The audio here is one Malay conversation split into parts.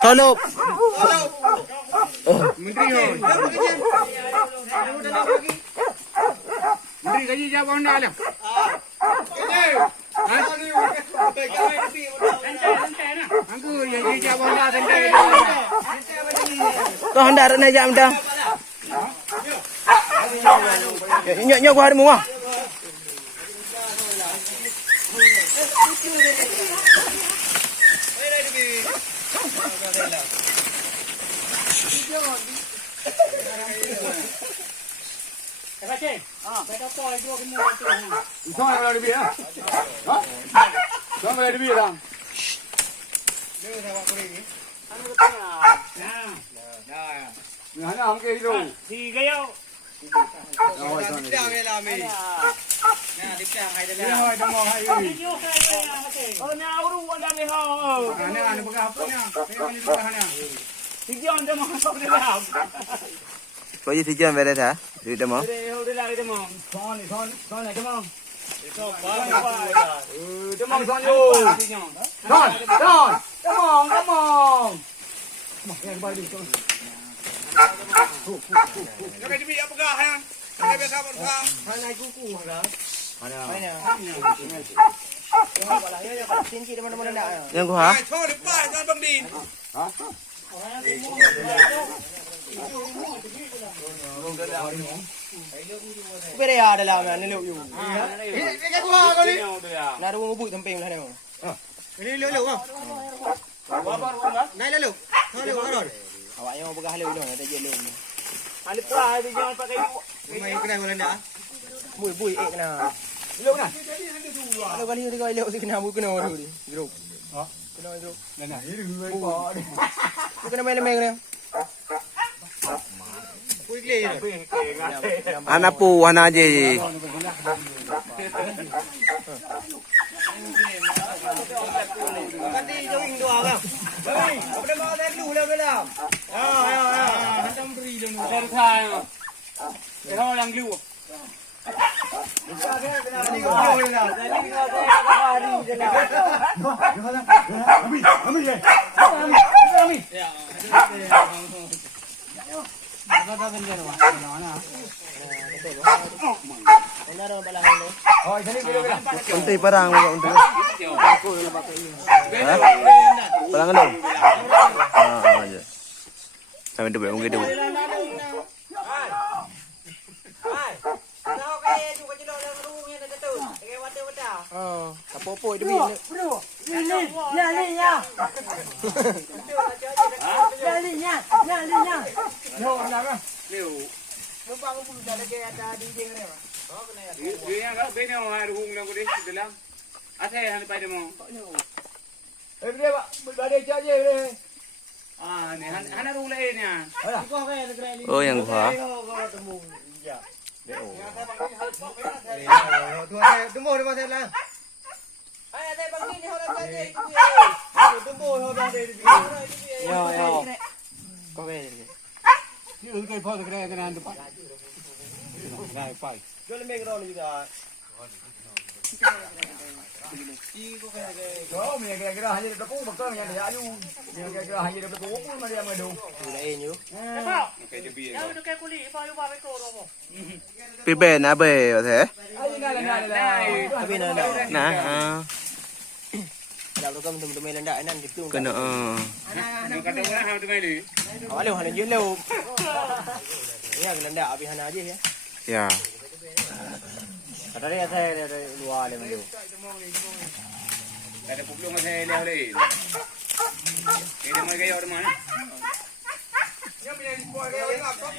Tolong. Menteri gaji jawab anda lah. Angku gaji jawab anda santai. Kau hendak nak jam dah. Nyok gua hari muah. Kau yang lebih ya? Kau yang lebih dah. Mana angke itu? Tiga yo. Oh, na uru wala ni ho. Ana baga apa ni? Ini baga ana. Tiga anda mau sok dia lah. Kau jadi jam berapa dah? Di demo. Dia lagi demo. Son lagi mau. Itu bye. Demo son yo. Son. Come on. Yang balik tu. Nak jadi apa gah yang? Nak biasa bersam. Mana kuku ada? Mana? Yang gua ha? Thôi được bài cho bằng đi. Hả? Bây giờ đây là nó liệu dùng. Cái qua con đi. Là đâu có bụi thầm pin này đâu. Đi liệu không? Này liệu. Thôi liệu rồi. Awak yang pegang liệu dong, ada je liệu. Alip lah dia jangan pakai Mày cái này một lần đã. Bụi ek kena. Liệu này. Kalau kali dia liệu thì kena bụi kena rồi đi. Grup. Hả? Kena grup. Này này, đừng bỏ đi. Bụi kena main main kena. Bụi lì rồi. Anak pu, anak je. Kan đi cho mình đùa không? Đây, đây mà đem đủ liệu đây nào. Hắn trong bì luôn. Xem thay mà. Cái ho đang lưu. Unti parang juga unti. Parang kan dong. Aja. Sampai tu mungkin tu. Apa-apa dia bini. Dia yang bini orang ada hung lang kudi dalam. Asal han pai demo. Dia pak, berada je dia. Ah, ni han ada hung lain ni. Oh yang gua. Tumbuh di mana lah? Ada bang ni orang tadi. Tumbuh orang tadi. Yo. Kau ni. Ini kai phô cái này anh tu pak. Này pak. Jual meg roll juga. Đó mình cái hai đứa cũng bật cái này ayu. Cái hai đứa cũng mà dia madu. Sudah ini. Kayak dia biar. Yang kayak kulit, baru baru kau romo. Pi ben na be thế. Ai này. Tapi nanda. Nah. Dah lu kan teman-teman nanda nan gitu. Kena. Yang kata orang hang tu mai ni. Awak lewat hana je lew. Ya nanda abi hana aja ya. Ya. Kata dia saya luar le melu. Ada puplung saya leh leh. Ini mai gaya orang mana? Yang punya sport dia nak kau.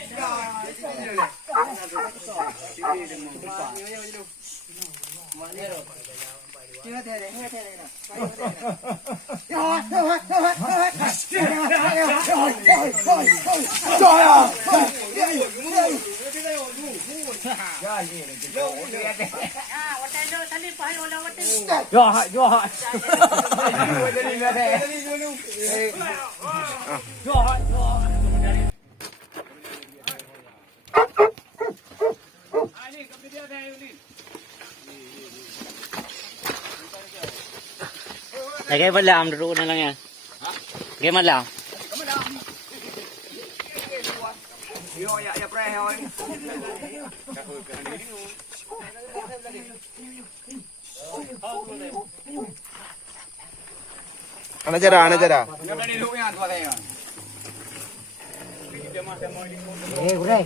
Lagay malam, dulu na lang yan. Lagay malam. Yo ya pre thôi. Ano jara, ano jara? Enggak berani lu yang tua saya. Uray.